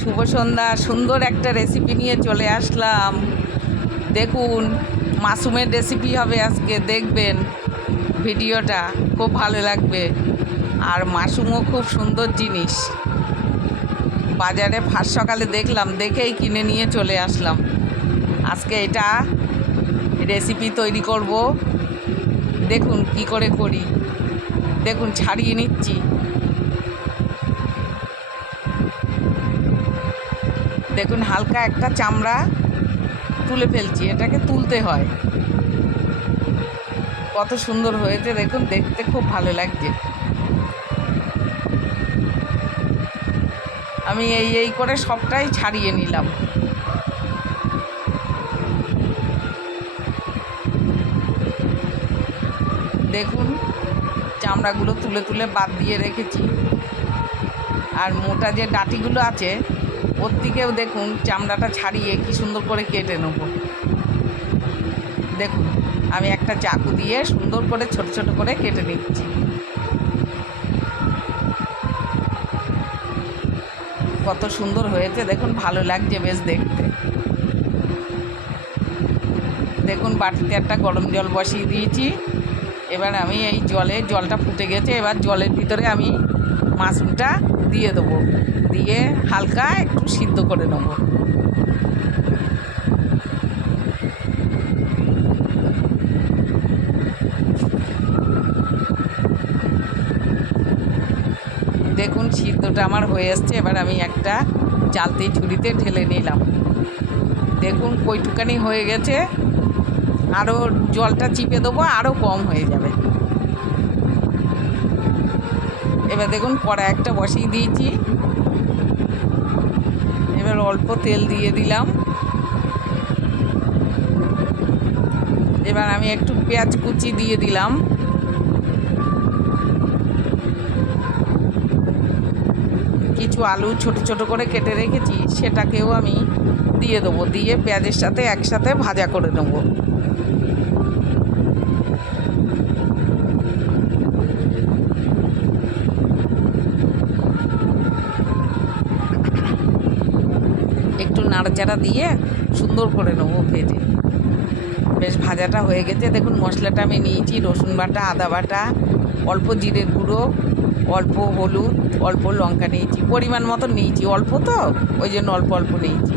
শুভ সন্ধ্যা, সুন্দর একটা রেসিপি নিয়ে চলে আসলাম। দেখুন মাশরুমের রেসিপি হবে আজকে, দেখবেন ভিডিওটা, খুব ভালো লাগবে। আর মাশরুমও খুব সুন্দর জিনিস। বাজারে ফার্স্ট সকালে দেখলাম, দেখেই কিনে নিয়ে চলে আসলাম। আজকে এটা রেসিপি তৈরি করব। দেখুন কি করে করি। দেখুন, ছাড়িয়ে নিচ্ছি। দেখুন, হালকা একটা চামড়া তুলে ফেলছি, এটাকে তুলতে হয়। কত সুন্দর হয়েছে, দেখুন, দেখতে খুব ভালো লাগছে। আমি এই এই করে সবটাই ছাড়িয়ে নিলাম। দেখুন, চামড়াগুলো তুলে তুলে বাদ দিয়ে রেখেছি। আর মোটা যে ডাটিগুলো আছে ওর দিকেও দেখুন, চামড়াটা ছাড়িয়ে কি সুন্দর করে কেটে নেব। দেখুন, আমি একটা চাকু দিয়ে সুন্দর করে ছোট ছোট করে কেটে নিচ্ছি। কত সুন্দর হয়েছে, দেখুন, ভালো লাগছে বেশ দেখতে। দেখুন, বাটিতে একটা গরম জল বসিয়ে দিয়েছি। এবার আমি এই জলে, জলটা ফুটে গেছে, এবার জলের ভিতরে আমি মাশরুমটা দিয়ে দেবো। দিয়ে হালকা একটু সিদ্ধ করে নেব। দেখুন, সিদ্ধটা আমার হয়ে এসছে। এবার আমি একটা চালতি ঝুড়িতে ঢেলে নিলাম। দেখুন, কইটুকানি হয়ে গেছে। আরও জলটা চিপে দেবো আরও কম হয়ে যাবে। এবার দেখুন কড়া একটা বসিয়ে দিয়েছি। এবার অল্প তেল দিয়ে দিলাম। এবার আমি একটু পেঁয়াজ কুচি দিয়ে দিলাম। কিছু আলু ছোট ছোট করে কেটে রেখেছি, সেটাকেও আমি দিয়ে দেবো। দিয়ে পেঁয়াজের সাথে একসাথে ভাজা করে নেব একটু নাড়াচাড়া দিয়ে সুন্দর করে নেব ভেজে। বেশ ভাজাটা হয়ে গেছে। দেখুন, মশলাটা আমি নিয়েছি, রসুন বাটা, আদা বাটা, অল্প জিরের গুঁড়ো, অল্প হলুদ, অল্প লঙ্কা নিয়েছি। পরিমাণ মতো নিয়েছি, অল্প তো, ওই জন্য অল্প অল্প নিয়েছি।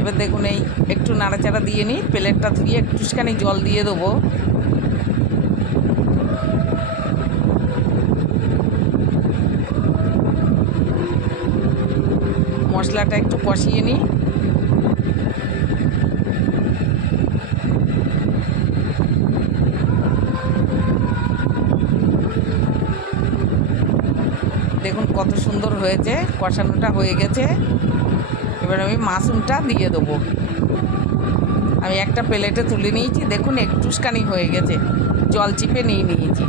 এবার দেখুন, এই একটু নাড়াচাড়া দিয়ে নিই, প্লেটটা ধুয়ে একটুখানি জল দিয়ে দেবো। মশলাটা একটু কষিয়ে নিই। দেখুন কত সুন্দর হয়েছে, কষানোটা হয়ে গেছে। এবার আমি মাশরুমটা দিয়ে দেবো। আমি একটা প্লেটে তুলে নিয়েছি, দেখুন একটুখানি হয়ে গেছে। জল চিপে নিয়ে নিয়েছি।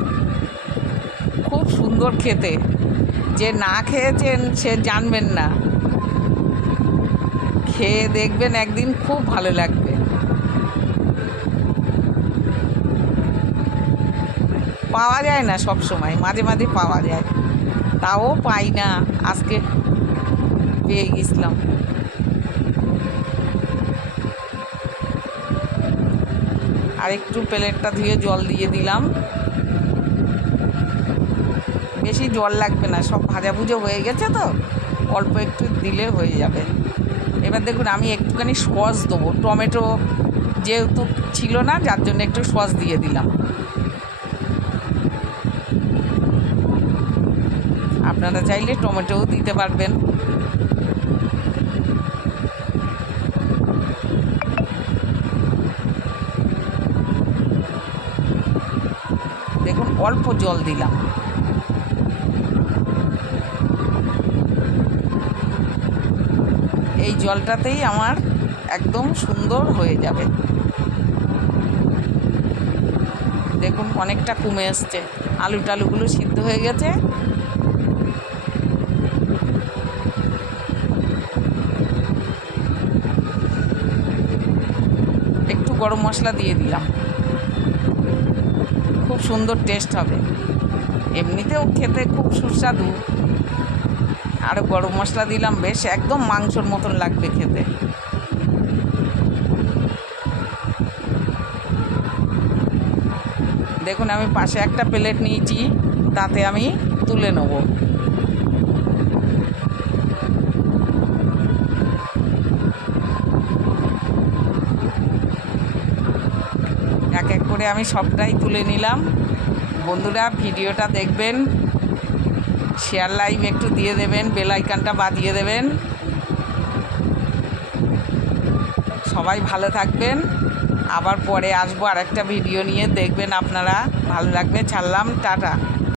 খুব সুন্দর খেতে। যে না খেয়েছেন সে জানবেন না। খেয়ে দেখবেন একদিন খুব ভালো লাগবে। পাওয়া যায় না সব সময়, মাঝে মাঝে পাওয়া যায়। তাও পাই না, আজকে পেয়ে গেছিলাম। আর একটু প্লেটটা ধুয়ে জল দিয়ে দিলাম। বেশি জল লাগবে না, সব ভাজা ভুজো হয়ে গেছে তো, অল্প একটু দিলে হয়ে যাবে। এবার দেখুন আমি একটুখানি সস দেবো। টমেটো যেহেতু ছিল না, যার জন্য একটু সস দিয়ে দিলাম। আপনারা চাইলে টমেটোও দিতে পারবেন। দেখুন অল্প জল দিলাম এই জলটাতেই আমার একদম সুন্দর হয়ে যাবে। দেখুন, অনেকটা কমে এসছে। আলু টালুগুলো সিদ্ধ হয়ে গেছে। একটু গরম মশলা দিয়ে দিলাম। খুব সুন্দর টেস্ট হবে। এমনিতেও খেতে খুব সুস্বাদু। আরও গরম মশলা দিলাম, বেশ একদম মাংসর মতন লাগবে খেতে। দেখুন, আমি পাশে একটা প্লেট নিয়েছি, তাতে আমি তুলে নেব। এক এক করে আমি সবটাই তুলে নিলাম। বন্ধুরা, ভিডিওটা দেখবেন। শেয়ার লাইভ একটু দিয়ে দেবেন বেলাইকানটা বাজিয়ে দেবেন। সবাই ভালো থাকবেন। আবার পরে আসব আর একটা ভিডিও নিয়ে। দেখবেন আপনারা ভালো লাগবে। ছাড়লাম, টাটা।